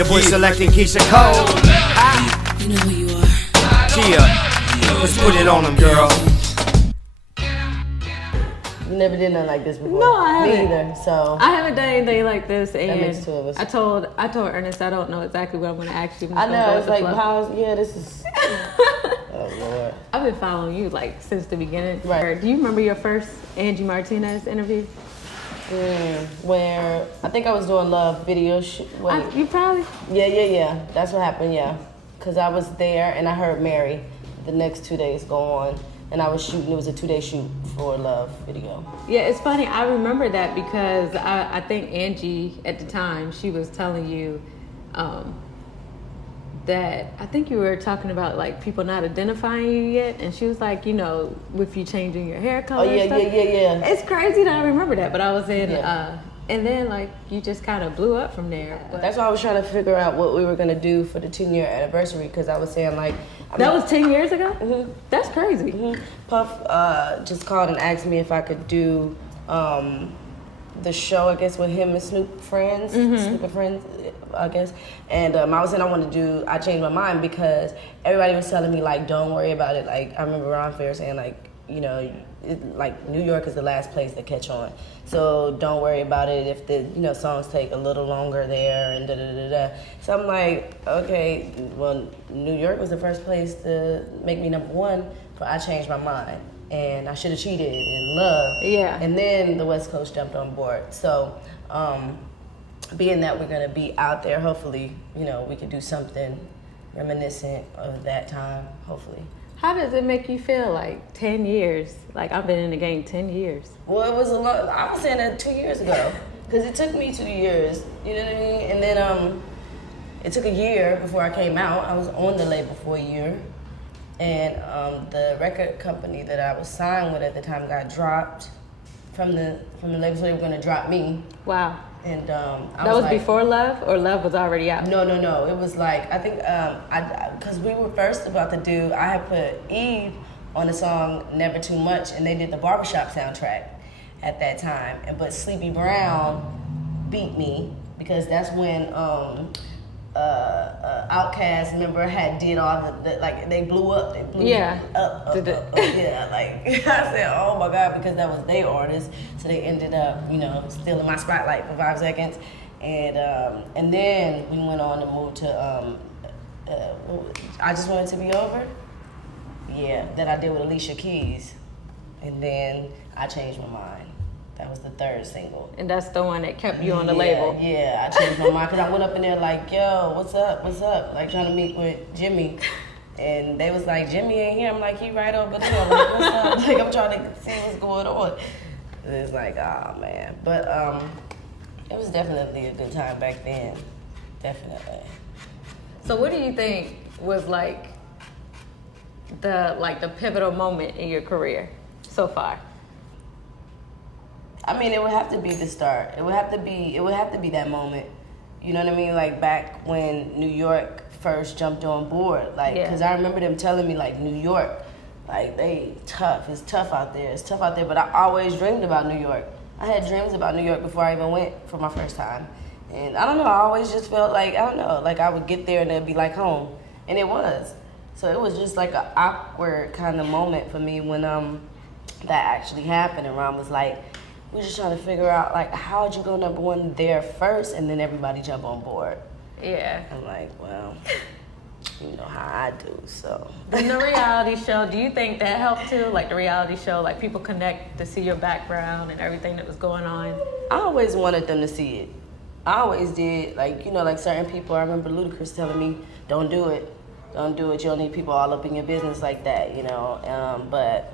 Your boy selecting Keyshia Cole. You know who you are. Gia, let's put it on them, girl. You never did nothing like this before. No, I haven't. Me either. So I haven't done anything like this, and that makes two of us. I told Ernest I don't know exactly what I'm going to ask you. I know, it's like, this is... Oh, Lord. I've been following you, like, since the beginning. Right. Do you remember your first Angie Martinez interview? Where, I think I was doing love video You probably... Yeah. That's what happened, yeah. Because I was there, and I heard Mary the next 2 days go on. And I was shooting, it was a 2-day shoot for love video. Yeah, it's funny, I remember that because I think Angie, at the time, she was telling you that, I think you were talking about like people not identifying you yet, and she was like, you know, with you changing your hair color and stuff. Yeah. It's crazy that I remember that, but I was in, and then like you just kind of blew up from there. But that's why I was trying to figure out what we were gonna do for the 10-year anniversary, because I was saying like... That was 10 years ago? Mm-hmm. That's crazy. Mm-hmm. Puff just called and asked me if I could do the show, I guess, with him and Snoop Friends, Snoop and Friends, I guess. And I was saying I changed my mind because everybody was telling me, like, don't worry about it. Like, I remember Ron Fair saying, like, you know, like, New York is the last place to catch on. So don't worry about it if the, you know, songs take a little longer there and da-da-da-da. So I'm like, okay, well, New York was the first place to make me number one, but I changed my mind. And I should have cheated in love. Yeah. And then the West Coast jumped on board. So being that we're going to be out there, hopefully, you know, we could do something reminiscent of that time, hopefully. How does it make you feel, like 10 years? Like, I've been in the game 10 years. Well, it was a lot. I was saying that 2 years ago, because it took me 2 years, you know what I mean? And then it took a year before I came out. I was on the label for a year. And the record company that I was signed with at the time got dropped from the label, so they were going to drop me. Wow. And that was like, before Love, or Love was already out? No. It was like, I think, because we were first about to do, I had put Eve on the song Never Too Much, and they did the Barbershop soundtrack at that time. But Sleepy Brown beat me, because that's when Outkast, remember, did all the like, they blew up. Up. Yeah, like, I said, oh my God, because that was their artist. So they ended up, you know, still in my spotlight for 5 seconds. And then we went on to move to, I Just Want It to Be Over. Yeah, that I did with Alicia Keys. And then I changed my mind. That was the third single. And that's the one that kept you on the label? Yeah, I changed my mind, because I went up in there like, yo, what's up? Like, trying to meet with Jimmy. And they was like, Jimmy ain't here. I'm like, he right over there. Like, what's up? Like, I'm trying to see what's going on. And it's like, oh, man. But it was definitely a good time back then. Definitely. So what do you think was like the pivotal moment in your career so far? I mean, it would have to be the start. It would have to be that moment. You know what I mean? Like, back when New York first jumped on board. Like, because I remember them telling me, like, New York, like, it's tough out there. But I always dreamed about New York. I had dreams about New York before I even went for my first time. And I don't know, I always just felt like, I don't know, like I would get there and it'd be like home. And it was. So it was just like an awkward kind of moment for me when that actually happened. And Ron was like, we're just trying to figure out, like, how'd you go number one there first and then everybody jump on board? Yeah. I'm like, well, you know how I do, so. And the reality show, do you think that helped too? Like the reality show, like people connect to see your background and everything that was going on? I always wanted them to see it. I always did. Like, you know, like certain people, I remember Ludacris telling me, don't do it. You don't need people all up in your business like that, you know. But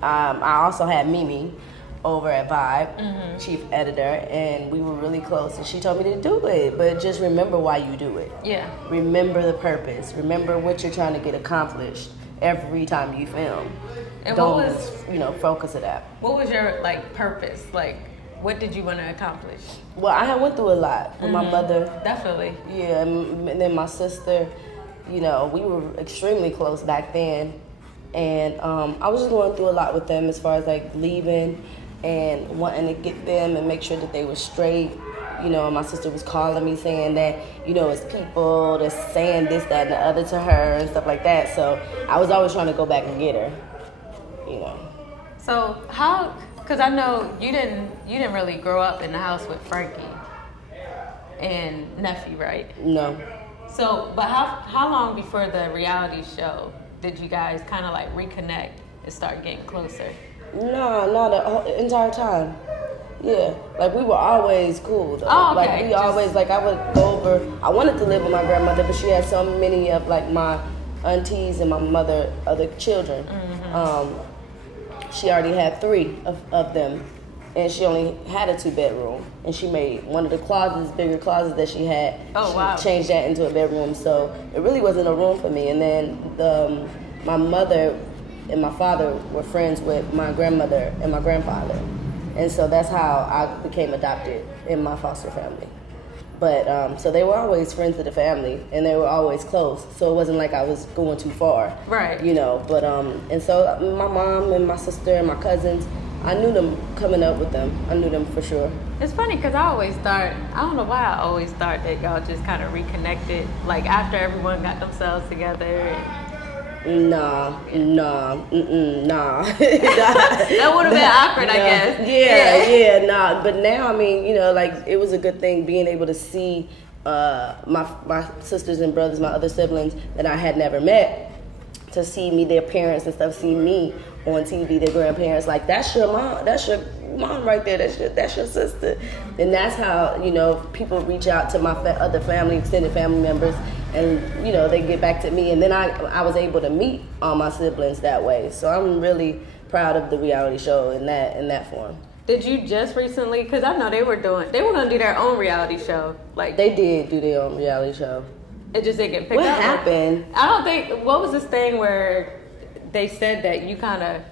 I also had Mimi over at Vibe, chief editor, and we were really close, and she told me to do it, but just remember why you do it. Yeah. Remember the purpose. Remember what you're trying to get accomplished every time you film. And don't, focus on that. What was your, like, purpose? Like, what did you want to accomplish? Well, I had went through a lot with my mother. Definitely. Yeah, and then my sister, you know, we were extremely close back then, and I was just going through a lot with them as far as, like, leaving and wanting to get them and make sure that they were straight, you know, my sister was calling me saying that, you know, it's people that's saying this, that, and the other to her and stuff like that. So I was always trying to go back and get her, you know. So how? Because I know you didn't really grow up in the house with Frankie and Nephi, right? No. So, but how long before the reality show did you guys kind of like reconnect and start getting closer? No, the whole entire time. Yeah, like we were always cool though. Oh, okay. Like we always, like I would go over, I wanted to live with my grandmother, but she had so many of like my aunties and my mother, other children. She already had 3 of them, and she only had a 2-bedroom, and she made one of the bigger closets that she had. She changed that into a bedroom, so it really wasn't a room for me. And then my mother and my father were friends with my grandmother and my grandfather, and so that's how I became adopted in my foster family. But so they were always friends of the family, and they were always close. So it wasn't like I was going too far, right? You know. But and so my mom and my sister and my cousins, I knew them coming up with them. I knew them for sure. It's funny because I don't know why I always thought that y'all just kind of reconnected, like after everyone got themselves together. Nah. That would have been awkward, I guess. Yeah, nah. But now, I mean, you know, like it was a good thing being able to see my sisters and brothers, my other siblings that I had never met, to see me, their parents and stuff, see me on TV, their grandparents, like that's your mom right there, that's your sister. And that's how, you know, people reach out to my other family, extended family members, and, you know, they get back to me. And then I was able to meet all my siblings that way. So I'm really proud of the reality show in that form. Did you just recently, because I know they were going to do their own reality show. Like they did do their own reality show. It just didn't get picked up. What happened? I don't think, what was this thing where they said that you kind of...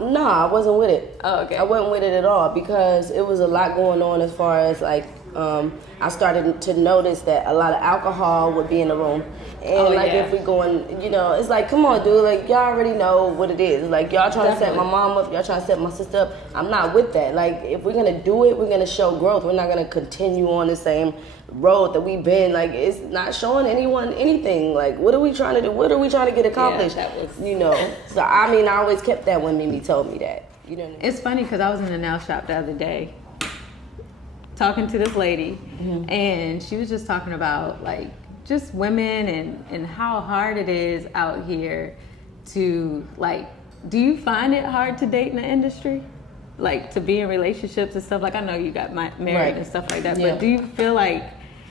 No, I wasn't with it. Oh, okay. I wasn't with it at all because it was a lot going on as far as like, I started to notice that a lot of alcohol would be in the room. And if we going, you know, it's like, come on, dude, like y'all already know what it is. Like y'all trying to set my mom up, y'all trying to set my sister up. I'm not with that. Like if we're gonna do it, we're gonna show growth. We're not gonna continue on the same road that we've been. Like it's not showing anyone anything. Like what are we trying to do? What are we trying to get accomplished? You know. So I mean, I always kept that when Mimi told me that. You know. It's funny because I was in the nail shop the other day talking to this lady, and she was just talking about like just women and how hard it is out here to like. Do you find it hard to date in the industry? Like to be in relationships and stuff? Like I know you got married and stuff like that, but do you feel like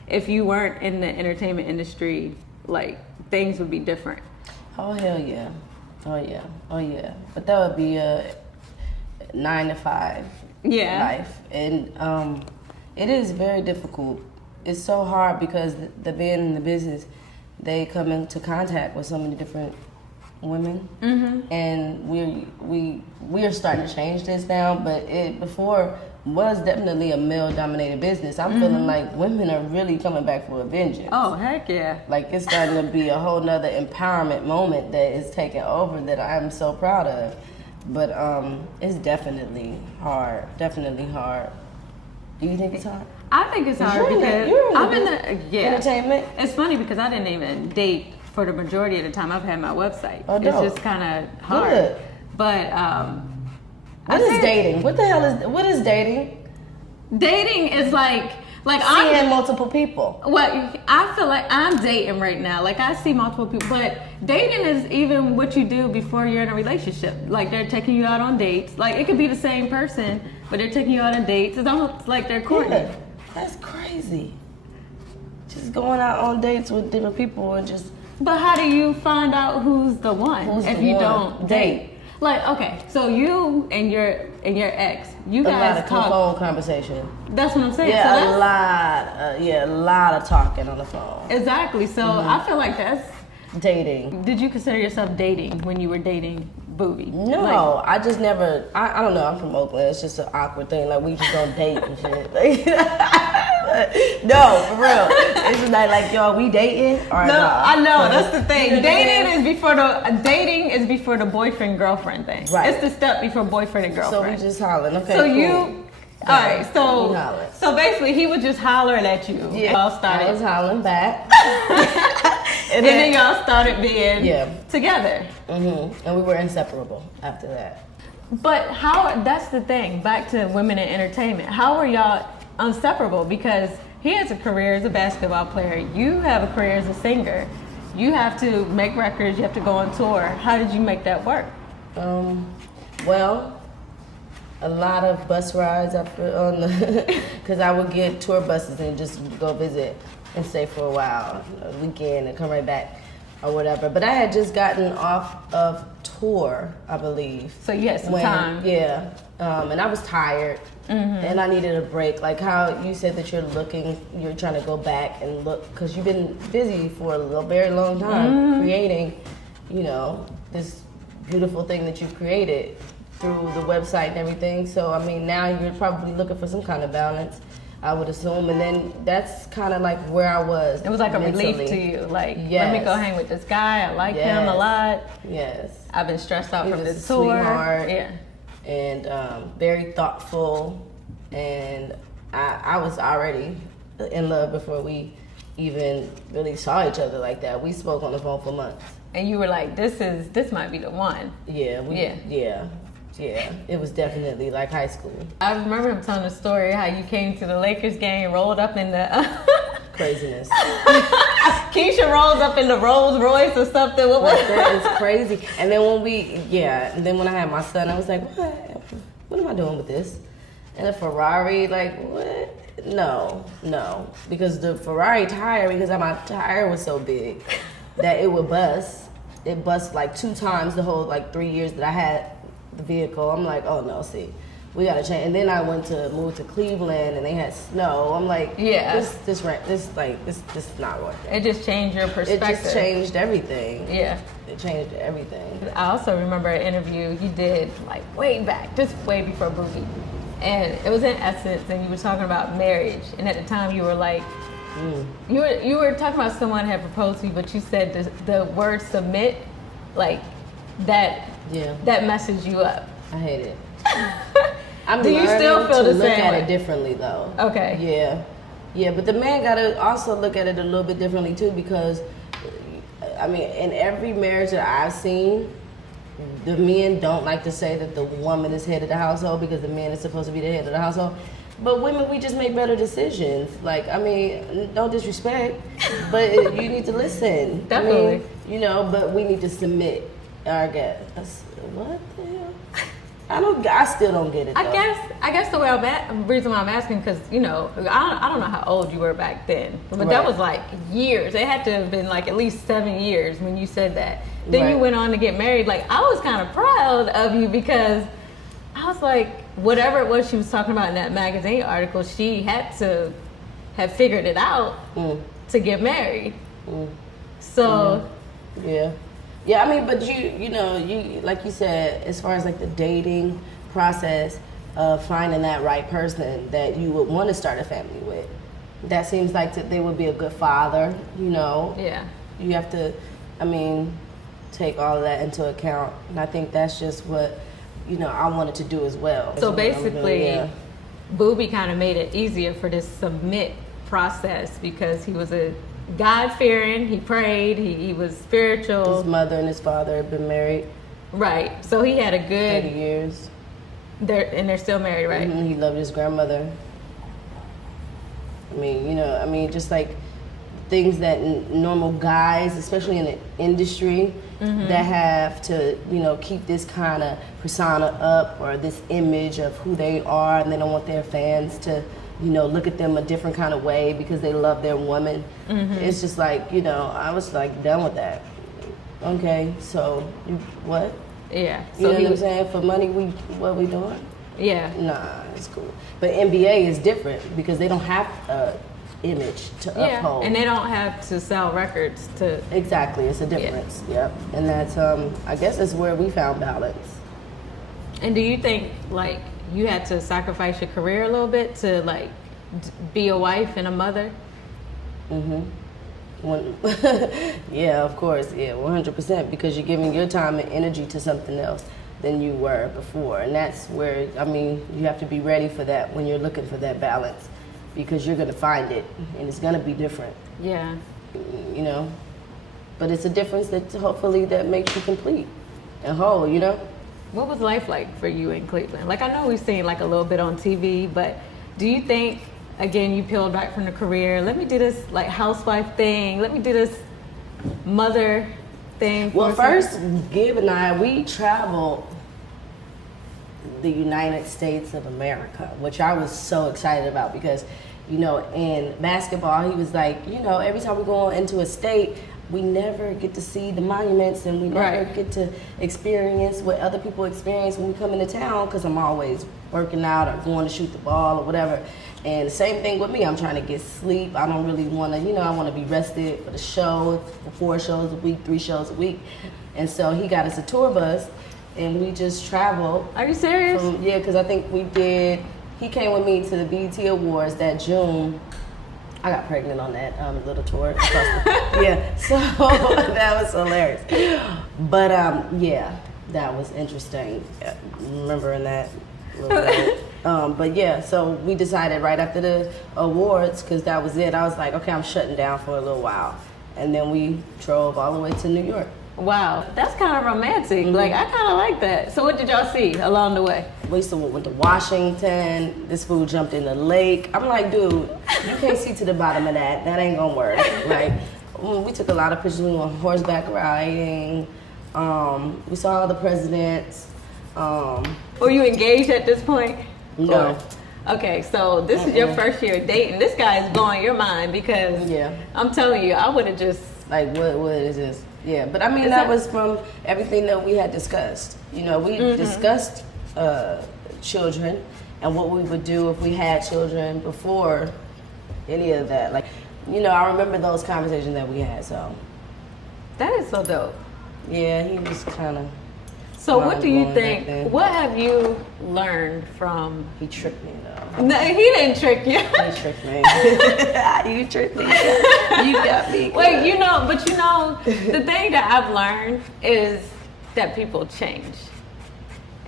if you weren't in the entertainment industry, like things would be different? Oh hell yeah. Oh yeah. But that would be a 9 to 5 life. And it is very difficult. It's so hard because the being in the business, they come into contact with so many different women, and we're starting to change this now. But it before was definitely a male-dominated business. I'm feeling like women are really coming back for a vengeance. Oh heck yeah! Like it's starting to be a whole nother empowerment moment that is taking over that I'm so proud of. But it's definitely hard. Definitely hard. Do you think it's hard? I think it's hard because I'm in the entertainment. It's funny because I didn't even date for the majority of the time I've had my website. Oh, it's just kind of hard. Good. But what is dating? What the hell is dating? Dating is like seeing multiple people. Well, I feel like I'm dating right now. Like I see multiple people, but dating is even what you do before you're in a relationship. Like they're taking you out on dates. Like it could be the same person, but they're taking you out on dates. It's almost like they're courting. Yeah, that's crazy. Just going out on dates with different people and just. But how do you find out who's the one if you don't date? Like, okay, so you and your ex, you guys talk. A lot of phone conversation. That's what I'm saying. Yeah, a lot of talking on the phone. Exactly. So I feel like that's dating. Did you consider yourself dating when you were dating Booby? No, I just never. I don't know. I'm from Oakland. It's just an awkward thing. Like we just don't date and shit. No, for real. It's just like yo, we dating or no? I know that's the thing. Dating is before the boyfriend girlfriend thing. Right. It's the step before boyfriend and girlfriend. So we just hollering. Okay. So cool. All right, He so hollered. basically he was just hollering at you. Yeah, Y'all I started, was hollering back. and then y'all started being together. And we were inseparable after that. But that's the thing, back to women in entertainment. How are y'all inseparable? Because he has a career as a basketball player. You have a career as a singer. You have to make records. You have to go on tour. How did you make that work? Well, a lot of bus rides because I would get tour buses and just go visit and stay for a while, a weekend, and come right back or whatever. But I had just gotten off of tour, I believe. So you had some time. Yeah. And I was tired and I needed a break. Like how you said that you're trying to go back and look, because you've been busy for a very long time creating, this beautiful thing that you've created through the website and everything. So, I mean, now you're probably looking for some kind of balance, I would assume. And then that's kind of like where I was. It was like mentally. a relief to you. Like, let me go hang with this guy. I like him a lot. Yes. I've been stressed out He from was this a tour. sweetheart. Yeah. And very thoughtful. And I was already in love before we even really saw each other like that. We spoke on the phone for months. And you were like, this might be the one. Yeah. Yeah, it was definitely like high school. I remember him telling the story how you came to the Lakers game, rolled up in the craziness. Keyshia rolls up in the Rolls Royce or something. That is crazy. And then when I had my son, I was like, what am I doing with this? And a Ferrari, like, what? No, because the Ferrari tire, because my tire was so big that it would bust. It bust like 2 times the whole 3 years that I had the vehicle. I'm like, oh no, we gotta change. And then I moved to Cleveland and they had snow. I'm like, this is not working. It just changed your perspective. It just changed everything. Yeah. It changed everything. I also remember an interview you did way back, just way before Boogie. And it was in Essence, and you were talking about marriage. And at the time you were like, you were talking about someone had proposed to you, but you said the word submit, that messed you up. I hate it. Do you still feel the same? Look at it differently though. Okay. Yeah, but the man gotta also look at it a little bit differently too, because I mean, in every marriage that I've seen, the men don't like to say that the woman is head of the household because the man is supposed to be the head of the household. But women, we just make better decisions. No disrespect, but you need to listen. Definitely. But we need to submit. I guess. What the hell? I still don't get it, though. I guess the reason why I'm asking, because, I don't know how old you were back then, but that was years. It had to have been at least 7 years when you said that. Then you went on to get married. I was kind of proud of you, because I was like, whatever it was she was talking about in that magazine article, she had to have figured it out to get married. So, yeah. I mean, but you like you said, as far as the dating process of finding that right person that you would want to start a family with, that seems like they would be a good father. Yeah. You have to, take all of that into account, and I think that's just what I wanted to do as well. So basically, Boobie kind of made it easier for this submit process, because he was a God-fearing, he prayed, he was spiritual. His mother and his father had been married. Right. So he had a good 30 years. They're still married, right? Mm-hmm. He loved his grandmother. Just things that normal guys, especially in the industry, that have to, keep this kind of persona up, or this image of who they are, and they don't want their fans to, look at them a different kind of way because they love their woman. It's just I was done with that. Okay, so what? Yeah. So you know what I'm saying? For money, what we doing? Yeah. Nah, it's cool. But NBA is different because they don't have a image to uphold. And they don't have to sell records to. Exactly, it's a difference. Yep. And that's I guess that's where we found balance. And do you think you had to sacrifice your career a little bit to be a wife and a mother? Yeah, of course. Yeah, 100%, because you're giving your time and energy to something else. than you were before. And that's where, I mean, you have to be ready for that when you're looking for that balance, because you're gonna find it and it's gonna be different. Yeah. You know? But it's a difference that hopefully that makes you complete and whole, you know? What was life like for you in Cleveland? Like, I know we've seen like a little bit on TV, but do you think, again, you peeled back from the career, let me do this like housewife thing, let me do this mother thing? Well, first, Gib and I, we traveled the United States of America, which I was so excited about because, you know, in basketball, he was like, you know, every time we go into a state, we never get to see the monuments and we never get to experience what other people experience when we come into town, because I'm always working out or going to shoot the ball or whatever. And the same thing with me, I'm trying to get sleep. I don't really want to, you know, I want to be rested for the show, for 4 shows a week, 3 shows a week. And so he got us a tour bus and we just traveled. Are you serious? Yeah, because I think he came with me to the BET Awards that June. I got pregnant on that little tour. Yeah, so that was hilarious. But yeah, that was interesting, remembering that a little bit. But yeah, so we decided right after the awards, because that was it, I was like, okay, I'm shutting down for a little while. And then we drove all the way to New York. Wow, that's kind of romantic. Mm-hmm. Like, I kind of like that. So what did y'all see along the way? We went to Washington. This fool jumped in the lake. I'm like, dude, you can't see to the bottom of that. That ain't gonna work. Like, we took a lot of pictures. We went horseback riding. We saw all the presidents. Were you engaged at this point? No. Okay, so this is your first year dating. This guy is blowing your mind because I'm telling you, I would have just... Like, what is this? Yeah, but I mean, that was from everything that we had discussed. You know, we discussed children and what we would do if we had children before any of that. Like, you know, I remember those conversations that we had, so. That is so dope. Yeah, he was kind of. So what do you think, what have you learned from? He tricked me though. No, he didn't trick you. He tricked me. You tricked me. You got me. Wait, you know, but you know, the thing that I've learned is that people change.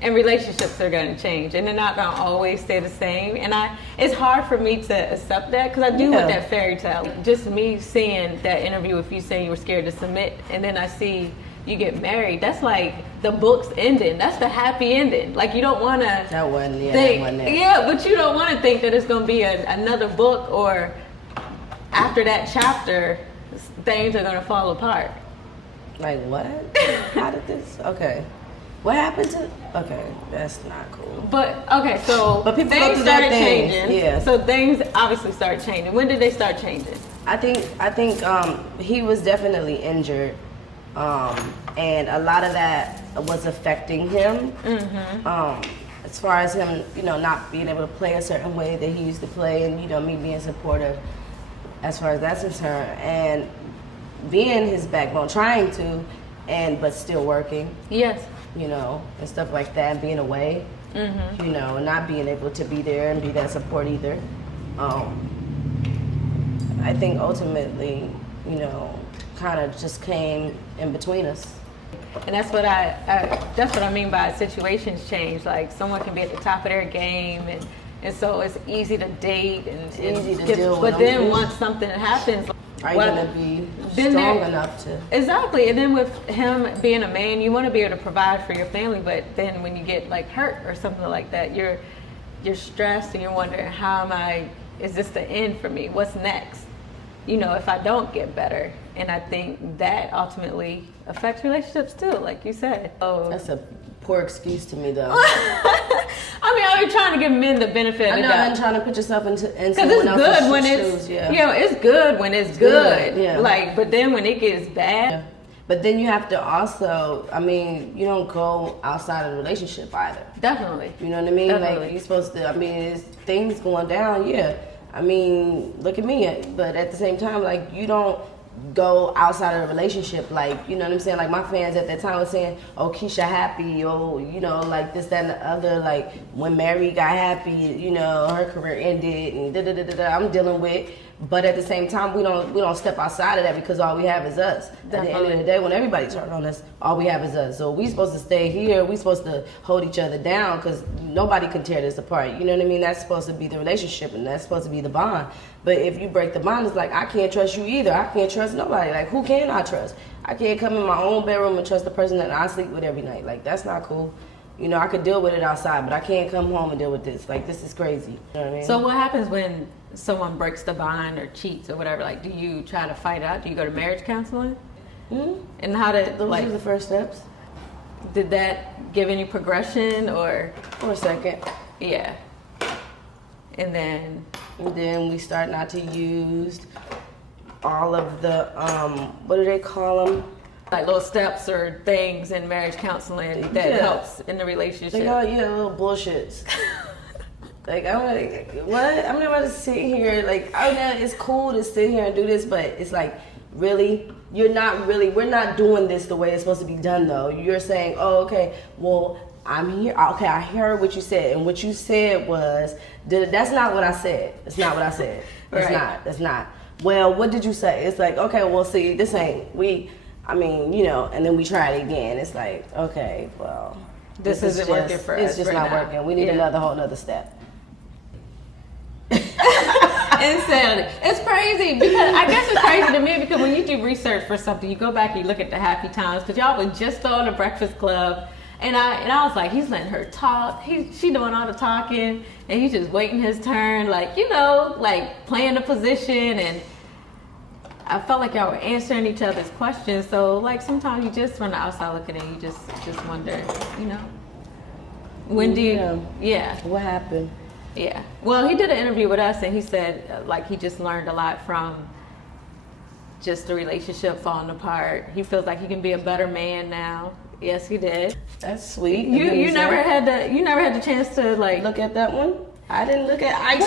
And relationships are going to change, and they're not going to always stay the same. And it's hard for me to accept that, because I do want that fairy tale. Just me seeing that interview with you saying you were scared to submit, and then I see you get married. That's like the book's ending. That's the happy ending. Like, you don't want to that wasn't it. Yeah, but you don't want to think that it's going to be another book, or after that chapter, things are going to fall apart. Like, what? How did this? Okay. What happened to? Okay, that's not cool. But okay, so people things started changing. Yeah. So things obviously started changing. When did they start changing? I think he was definitely injured, and a lot of that was affecting him. Mm-hmm. As far as him, you know, not being able to play a certain way that he used to play, and you know, me being supportive as far as that's concerned, and being his backbone, trying to, but still working. Yes. You know, and stuff like that, and being away, you know, and not being able to be there and be that support either. I think ultimately, you know, kind of just came in between us. And that's what that's what I mean by situations change. Like, someone can be at the top of their game, and so it's easy to date and easy to deal with. But then once something happens, are you gonna be strong enough to? Exactly. And then with him being a man, you want to be able to provide for your family, but then when you get like hurt or something like that, you're stressed and you're wondering, is this the end for me? What's next? You know, if I don't get better. And I think that ultimately affects relationships too, like you said. Oh, that's a poor excuse to me, though. I mean, I'm trying to give men the benefit of the doubt. I'm trying to put yourself into someone else's shoes. You know, it's good when it's good. Yeah. Like, but then when it gets bad. Yeah. But then you have to also, I mean, you don't go outside of the relationship either. Definitely. You know what I mean? Definitely. Like, you're supposed to, I mean, it's things going down, yeah. I mean, look at me. But at the same time, like, you don't go outside of the relationship. Like, you know what I'm saying? Like, my fans at that time was saying, oh, Keyshia happy, oh, you know, like this, that, and the other. Like, when Mary got happy, you know, her career ended, and da-da-da-da-da, I'm dealing with. But at the same time, we don't step outside of that, because all we have is us. Definitely. At the end of the day, when everybody turns on us, all we have is us. So we supposed to stay here. We supposed to hold each other down, because nobody can tear this apart. You know what I mean? That's supposed to be the relationship, and that's supposed to be the bond. But if you break the bond, it's like, I can't trust you either. I can't trust nobody. Like, who can I trust? I can't come in my own bedroom and trust the person that I sleep with every night. Like, that's not cool. You know, I could deal with it outside, but I can't come home and deal with this. Like, this is crazy. You know what I mean? So what happens when someone breaks the bond or cheats or whatever? Like, do you try to fight out? Do you go to marriage counseling? Mm-hmm. And how did, those are the first steps. Did that give any progression or? For a second. Yeah. And then we start not to use all of the, what do they call them? Like little steps or things in marriage counseling that helps in the relationship. They got, little bullshits. Like, I'm like, what? I'm not about to sit here, like, I know it's cool to sit here and do this, but it's like, really? We're not doing this the way it's supposed to be done, though. You're saying, oh, okay, well, I'm here. Okay, I heard what you said, and what you said was, that's not what I said. That's not what I said. That's not. Well, what did you say? It's like, okay, well, see, this ain't, and then we try it again. It's like, okay, well, this isn't working for us. It's just not working. We need another whole nother step. Insanity. It's crazy, because I guess it's crazy to me, because when you do research for something, you go back and you look at the happy times, because y'all was just on the Breakfast Club, and I was like, he's letting her talk, she doing all the talking, and he's just waiting his turn, like, you know, like playing the position, and I felt like y'all were answering each other's questions. So like sometimes you just from the outside looking in, you just wonder, you know, when do you? What happened? Yeah. Well, he did an interview with us, and he said like he just learned a lot from just the relationship falling apart. He feels like he can be a better man now. Yes, he did. That's sweet. You never had the chance to like look at that one. I didn't look at. I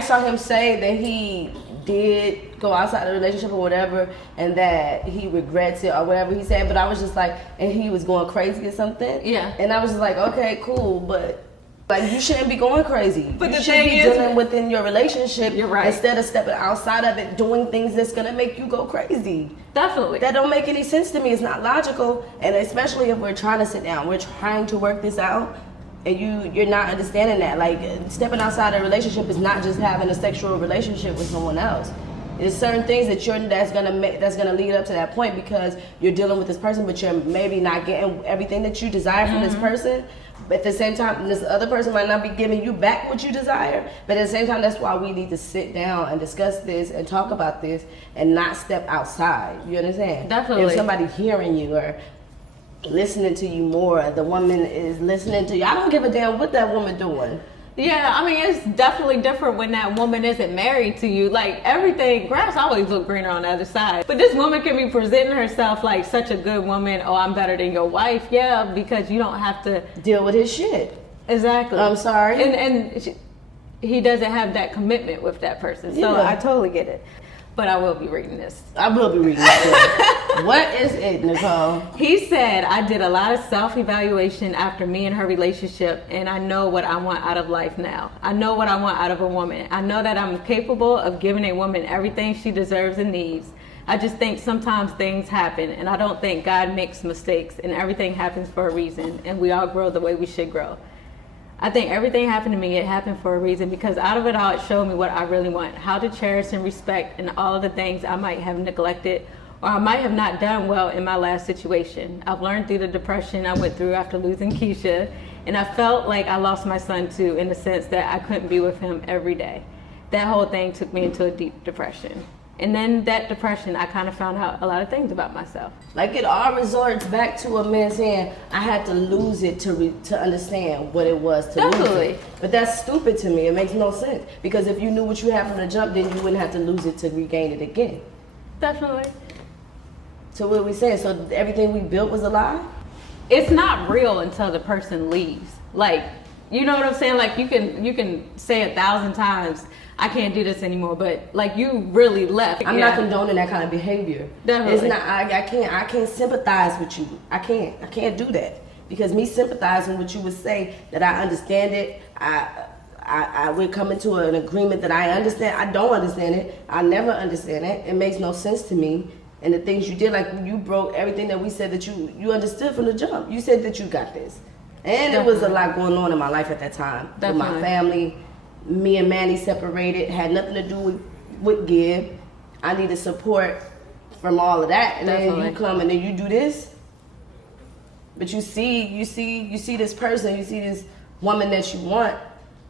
saw him say that he did go outside the relationship or whatever, and that he regrets it or whatever he said. But I was just like, and he was going crazy or something. Yeah. And I was just like, okay, cool, but like you shouldn't be going crazy. But you the should thing be is, dealing within your relationship. You're right. Instead of stepping outside of it, doing things that's gonna make you go crazy. Definitely. That don't make any sense to me. It's not logical, and especially if we're trying to sit down, we're trying to work this out. And you're not understanding that. Like, stepping outside a relationship is not just having a sexual relationship with someone else. There's certain things that's gonna lead up to that point, because you're dealing with this person, but you're maybe not getting everything that you desire from this person. But at the same time, this other person might not be giving you back what you desire. But at the same time, that's why we need to sit down and discuss this and talk about this and not step outside. You understand? Definitely. If somebody's hearing you or listening to you more, the woman is listening to you. I don't give a damn what that woman doing. Yeah, I mean, it's definitely different when that woman isn't married to you. Like, everything, grass always look greener on the other side. But this woman can be presenting herself like such a good woman. Oh, I'm better than your wife. Yeah, because you don't have to deal with his shit. Exactly. I'm sorry. And he doesn't have that commitment with that person. So I totally get it. But I will be reading this. I will be reading this. What is it, Necole? He said, I did a lot of self-evaluation after me and her relationship, and I know what I want out of life now. I know what I want out of a woman. I know that I'm capable of giving a woman everything she deserves and needs. I just think sometimes things happen, and I don't think God makes mistakes, and everything happens for a reason, and we all grow the way we should grow. I think everything happened to me, it happened for a reason, because out of it all, it showed me what I really want, how to cherish and respect, and all of the things I might have neglected or I might have not done well in my last situation. I've learned through the depression I went through after losing Keyshia, and I felt like I lost my son too, in the sense that I couldn't be with him every day. That whole thing took me into a deep depression. And then that depression, I kind of found out a lot of things about myself. Like, it all resorts back to a man saying, I had to lose it to understand what it was to lose it. But that's stupid to me. It makes no sense. Because if you knew what you had from the jump, then you wouldn't have to lose it to regain it again. Definitely. So what are we saying? So everything we built was a lie? It's not real until the person leaves. Like, You know what I'm saying? Like, you can say 1,000 times, I can't do this anymore, but like, you really left. I'm not condoning that kind of behavior. Definitely. It's not. I can't sympathize with you. I can't do that, because me sympathizing with you would say that I understand it. I would come into an agreement that I understand. I don't understand it. I never understand it. It makes no sense to me. And the things you did, like you broke everything that we said that you understood from the jump. You said that you got this. And Definitely. It was a lot going on in my life at that time. Definitely. With my family, me and Manny separated, had nothing to do with Gib. I needed support from all of that. And Definitely. Then you come and then you do this. But you see this person, you see this woman that you want.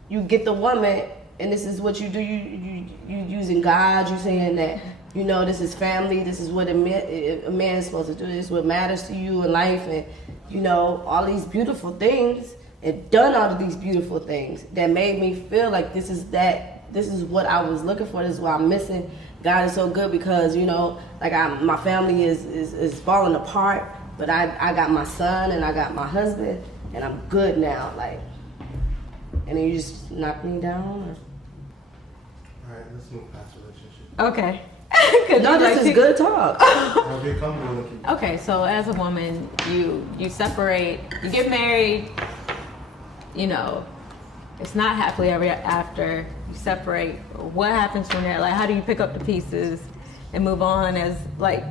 You get the woman, and this is what you do. You using God. You saying that, you know, this is family. This is what a man is supposed to do. This is what matters to you in life, and you know, all these beautiful things, and done all of these beautiful things that made me feel like this is what I was looking for. This is what I'm missing. God is so good, because, you know, like my family is falling apart, but I got my son and I got my husband, and I'm good now. Like. And then you just knock me down? All right, let's move past relationship. Okay. No, this is good talk. I'll be comfortable with you. Okay, so as a woman, you separate, you get married, you know, it's not happily ever after, you separate. What happens from there? Like, how do you pick up the pieces and move on as, like,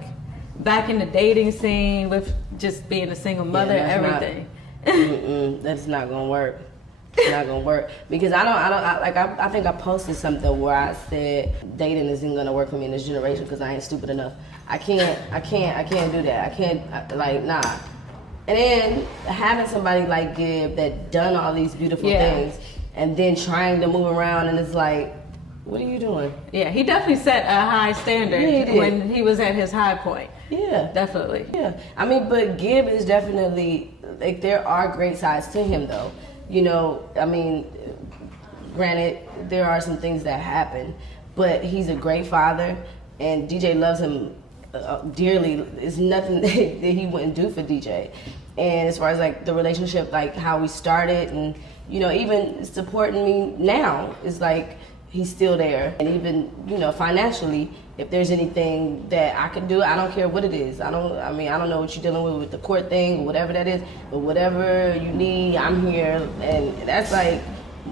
back in the dating scene with just being a single mother, everything? That's not gonna work. It's not gonna work, because I think I posted something where I said dating isn't gonna work for me in this generation because I ain't stupid enough. I can't do that. Nah. And then having somebody like Gib that done all these beautiful things, and then trying to move around, and it's like, what are you doing? Yeah, he definitely set a high standard when he was at his high point. Yeah, definitely. Yeah, I mean, but Gib is definitely, like, there are great sides to him though. You know, I mean, granted, there are some things that happen, but he's a great father, and DJ loves him dearly. There's nothing that he wouldn't do for DJ. And as far as, like, the relationship, like, how we started, and, you know, even supporting me now, is like, he's still there. And even, you know, financially, if there's anything that I can do, I don't care what it is. I don't know what you're dealing with the court thing or whatever that is, but whatever you need, I'm here. And that's like,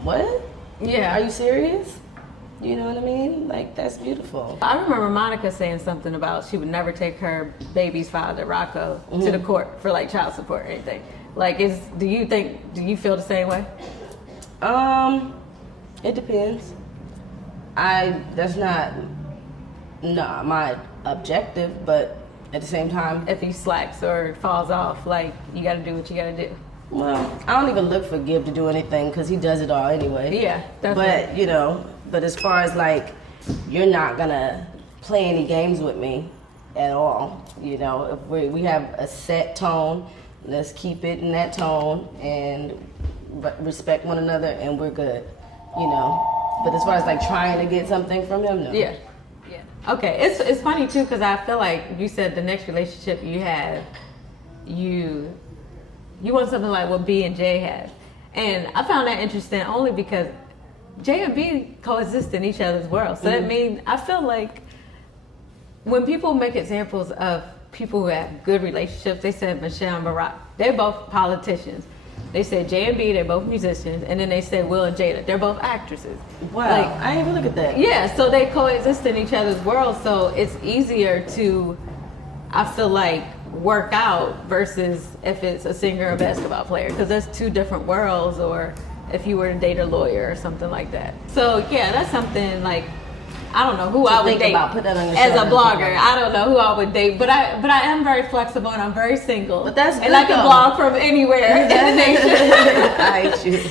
what? Yeah. Are you serious? You know what I mean? Like, that's beautiful. I remember Monica saying something about she would never take her baby's father, Rocco, to the court for, like, child support or anything. Like, do you feel the same way? It depends. That's not my objective, but at the same time, if he slacks or falls off, like, you gotta do what you gotta do. Well, I don't even look for Gib to do anything, because he does it all anyway. Yeah, definitely. But, you know, as far as, like, you're not gonna play any games with me at all. You know, if we have a set tone, let's keep it in that tone and respect one another, and we're good, you know. But as far as, like, trying to get something from him, no. Yeah. Okay, it's funny too, because I feel like you said the next relationship you have, you want something like what B and J have, and I found that interesting only because J and B coexist in each other's world. So that means, I feel like when people make examples of people who have good relationships, they said Michelle and Barack, they're both politicians. They said J and B, they're both musicians, and then they said Will and Jada, they're both actresses. Wow, like, I didn't even look at that. Yeah, so they coexist in each other's world, so it's easier to, I feel like, work out versus if it's a singer or basketball player, because that's two different worlds, or if you were to date a lawyer or something like that. So yeah, that's something, like, I don't know who I would date about, put that on your as a blogger. I don't know who I would date, but I am very flexible and I'm very single. But that's good, and I can blog from anywhere in the nation. I hate you.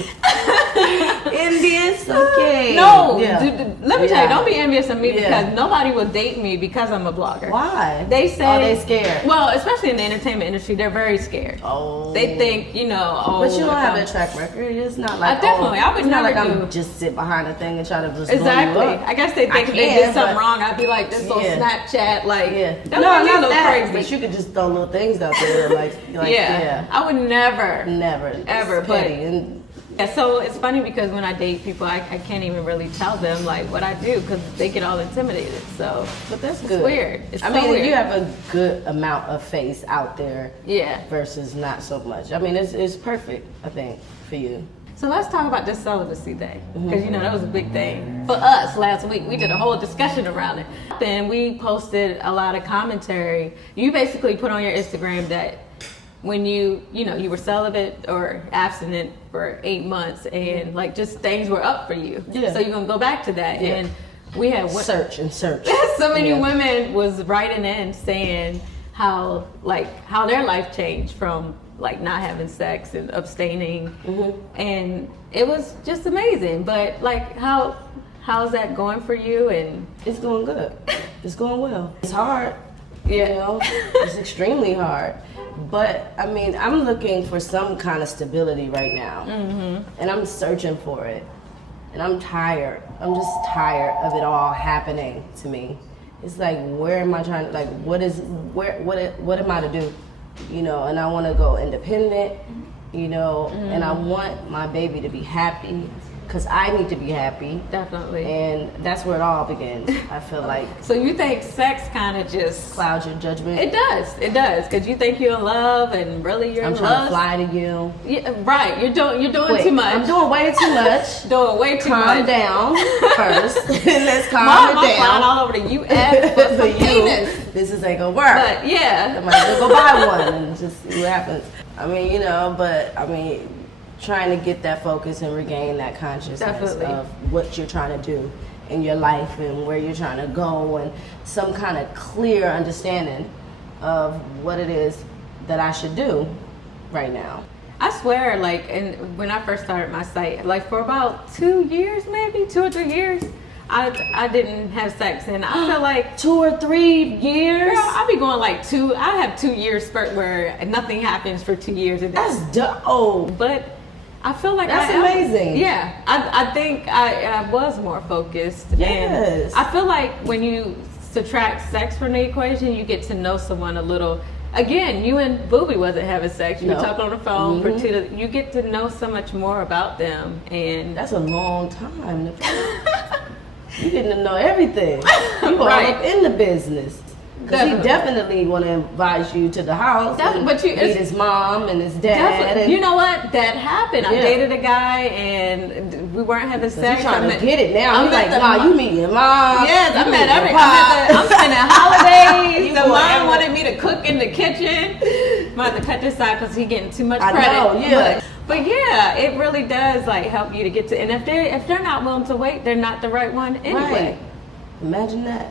Envious? Okay. No, yeah. Let me tell you, don't be envious of me because nobody will date me because I'm a blogger. Why? They say, they scared. Well, especially in the entertainment industry, they're very scared. Oh. They think, you know, But you don't have a track record. It's not like I would never like I'm just sit behind a thing and try to just exactly. blow you up. I guess they think if they did something wrong, I'd be like this on Snapchat, like no, not that. Crazy. But you could just throw little things out there, like I would never, ever. But petty. And Yeah, so it's funny because when I date people, I can't even really tell them like what I do because they get all intimidated. So, But that's it's good. weird. It's I so mean, weird. you have a good amount of face out there. Yeah. Versus not so much. I mean, it's perfect, I think, for you. So let's talk about this celibacy day, because you know that was a big thing for us last week. We did a whole discussion around it. Then we posted a lot of commentary. You basically put on your Instagram that when you were celibate or abstinent for 8 months, and like just things were up for you. Yeah. So you're gonna go back to that, and we had Search. so many women was writing in saying how their life changed from like not having sex and abstaining, and it was just amazing. But like, how's that going for you? And It's going good. It's going well. It's hard. You know, it's extremely hard. But I mean, I'm looking for some kind of stability right now, and I'm searching for it. And I'm tired. I'm just tired of it all happening to me. It's like, where am I trying? Like, what am I to do? You know, and I want to go independent, you know, and I want my baby to be happy, because I need to be happy. definitely. And that's where it all begins, I feel like. So you think sex kind of just Clouds your judgment. It does, because you think you're in love and really you're I'm in trying love. to fly to you. Yeah, right. You're doing Quick. too much. I'm doing way too much. Doing way too Calm much. down first. Let's calm Mom, it I'm flying down. all over the U.S. for For some you, penis. this ain't gonna work. But I yeah, might as well go buy one and just see what happens. I mean, you know, but I mean, trying to get that focus and regain that consciousness Definitely. of what you're trying to do in your life and where you're trying to go, and some kind of clear understanding of what it is that I should do right now. I swear, like, and when I first started my site, like for about 2 years, maybe 2 or 3 years, I didn't have sex, and I feel like 2 or 3 years? girl, I be going like I have 2 years spurt where nothing happens for 2 years. And That's dope. but I feel like That's I am. amazing. Yeah, I think I was more focused. Yes. And I feel like when you subtract sex from the equation, you get to know someone a little. Again, you and Booby wasn't having sex. You were No. talking on the phone for 2 to. You get to know so much more about them, and That's a long time. You getting to know everything. You all Right. up in the business. Because he Definitely. definitely want to invite you to the house. Definitely, but you- meet his mom and his dad. definitely. And You know what? That happened. I Yeah. dated a guy, and we weren't having he's sex. trying I to met- get it now. I He's met like, the nah, mom- you meet your mom. Yes, you I meet met your every. pop. I'm spending holidays. You The going mom everywhere. wanted me to cook in the kitchen. I'm about to cut this out because he's getting too much I credit. know, yeah. But yeah, it really does like help you to get to. And if they're not willing to wait, they're not the right one anyway. Right. Imagine that.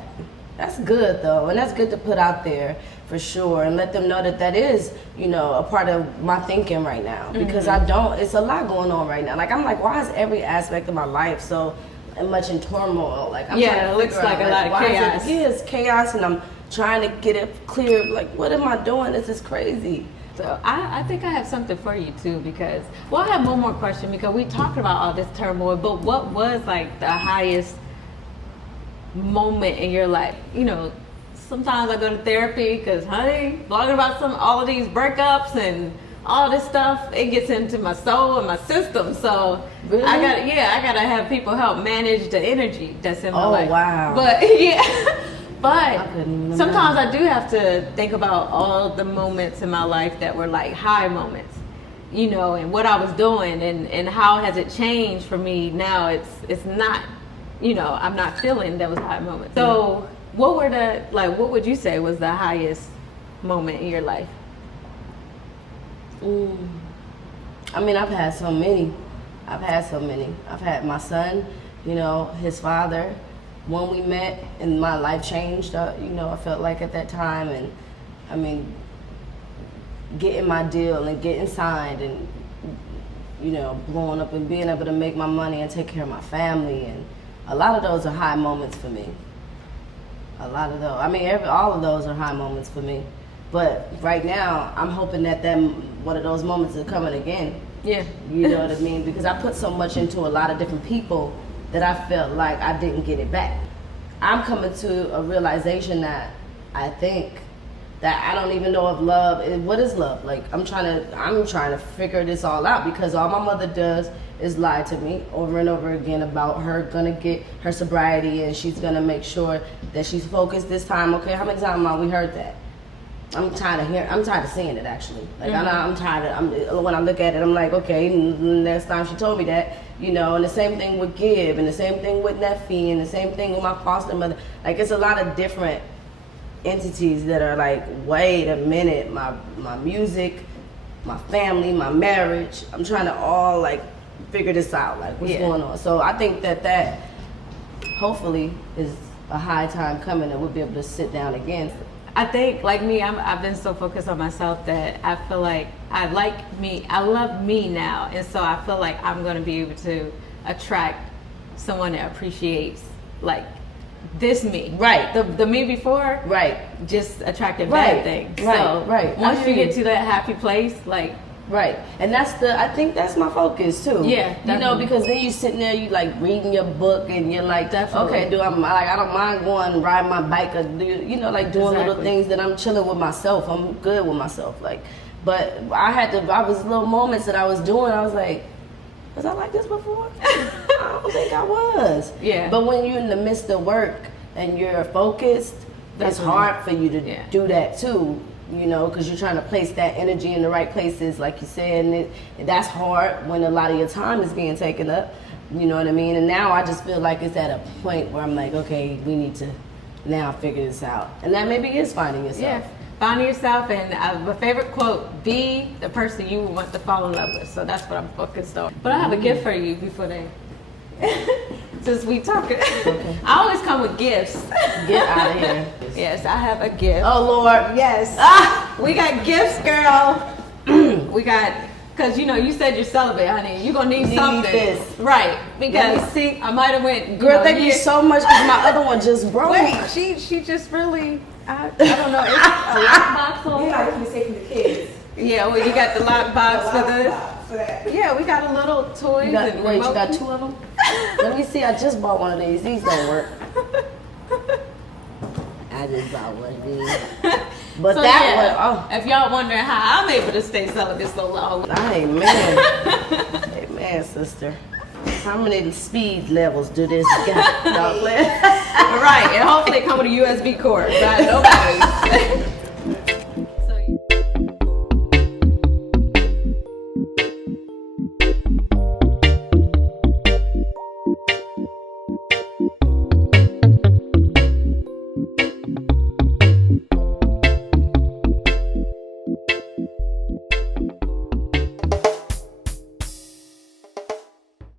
That's good though, and that's good to put out there for sure, and let them know that that is, you know, a part of my thinking right now, because it's a lot going on right now. Like, I'm like, why is every aspect of my life so much in turmoil? Like, I'm Yeah, trying to it looks figure like out, a lot of why is it- chaos. yeah, it's chaos, and I'm trying to get it clear. Like, what am I doing? This is crazy. So I think I have something for you too, because I have one more question, because we talked about all this turmoil, but what was like the highest moment in your life? You know, sometimes I go to therapy because, honey, blogging about all of these breakups and all this stuff, it gets into my soul and my system. So Really? I gotta have people help manage the energy that's in my Oh, life. wow. But yeah, but I couldn't even sometimes I do have to think about all the moments in my life that were like high moments, you know, and what I was doing, and how has it changed for me now. It's not, you know, I'm not feeling those high moments. So what would you say was the highest moment in your life? I mean, I've had so many. I've had my son, you know, his father. When we met and my life changed, you know, I felt like at that time. And I mean, getting my deal and getting signed and, you know, blowing up and being able to make my money and take care of my family. And a lot of those are high moments for me. A lot of those. I mean, all of those are high moments for me. But right now, I'm hoping that one of those moments is coming again. Yeah. You know what I mean? Because I put so much into a lot of different people that I felt like I didn't get it back. I'm coming to a realization that I think that I don't even know if love is, what is love? Like, I'm trying to figure this all out, because all my mother does is lied to me over and over again about her gonna get her sobriety and she's gonna make sure that she's focused this time. Okay, how many times have we heard that? I'm tired of seeing it actually. Like I'm tired of, when I look at it, I'm like, okay, next time she told me that, you know, and the same thing with Gib, and the same thing with Nephi, and the same thing with my foster mother. Like, it's a lot of different entities that are like, wait a minute, my music, my family, my marriage, I'm trying to all like figure this out, like what's going on. So I think that hopefully is a high time coming that we'll be able to sit down again. I think, like me, I've been so focused on myself that I feel like I love me now, and so I feel like I'm going to be able to attract someone that appreciates like this me. Right. The me before. Right. Just attracted bad things. Right. Once you get to that happy place, like. Right, and I think that's my focus too. Yeah, definitely. You know, because then you sitting there, you like reading your book, and you're like, definitely. Okay, I don't mind going ride my bike or like doing little things that I'm chilling with myself. I'm good with myself, like. But I was little moments that I was doing. I was like, was I like this before? I don't think I was. Yeah. But when you're in the midst of work and you're focused, it's hard for you to do that too. You know, because you're trying to place that energy in the right places, like you said, and that's hard when a lot of your time is being taken up. You know what I mean? And now I just feel like it's at a point where I'm like, okay, we need to now figure this out. And that maybe is finding yourself. Yeah, finding yourself. And my favorite quote, be the person you want to fall in love with. So that's what I'm focused on. But I have a gift for you before they... Since we talking, I always come with gifts. Get out of here. Yes, I have a gift. Oh Lord, yes. We got gifts, girl. We got, cause you know you said you're celibate, honey. You gonna need something, this. Right? Because see, I might have went. Girl, thank you so much. Cause my other one just broke. Wait, she just really. I don't know. It's a lockbox on. You gotta keep it safe from the kids. Yeah, well, you got the lockbox for this. Yeah, we got a little toys. You got two of them? Let me see. I just bought one of these. These don't work. I just bought one of these. But so one, if y'all wondering how I'm able to stay celibate so long. Amen. Amen, sister. How many speed levels do this got? Right, and hopefully it come with a USB cord. Right, nobody.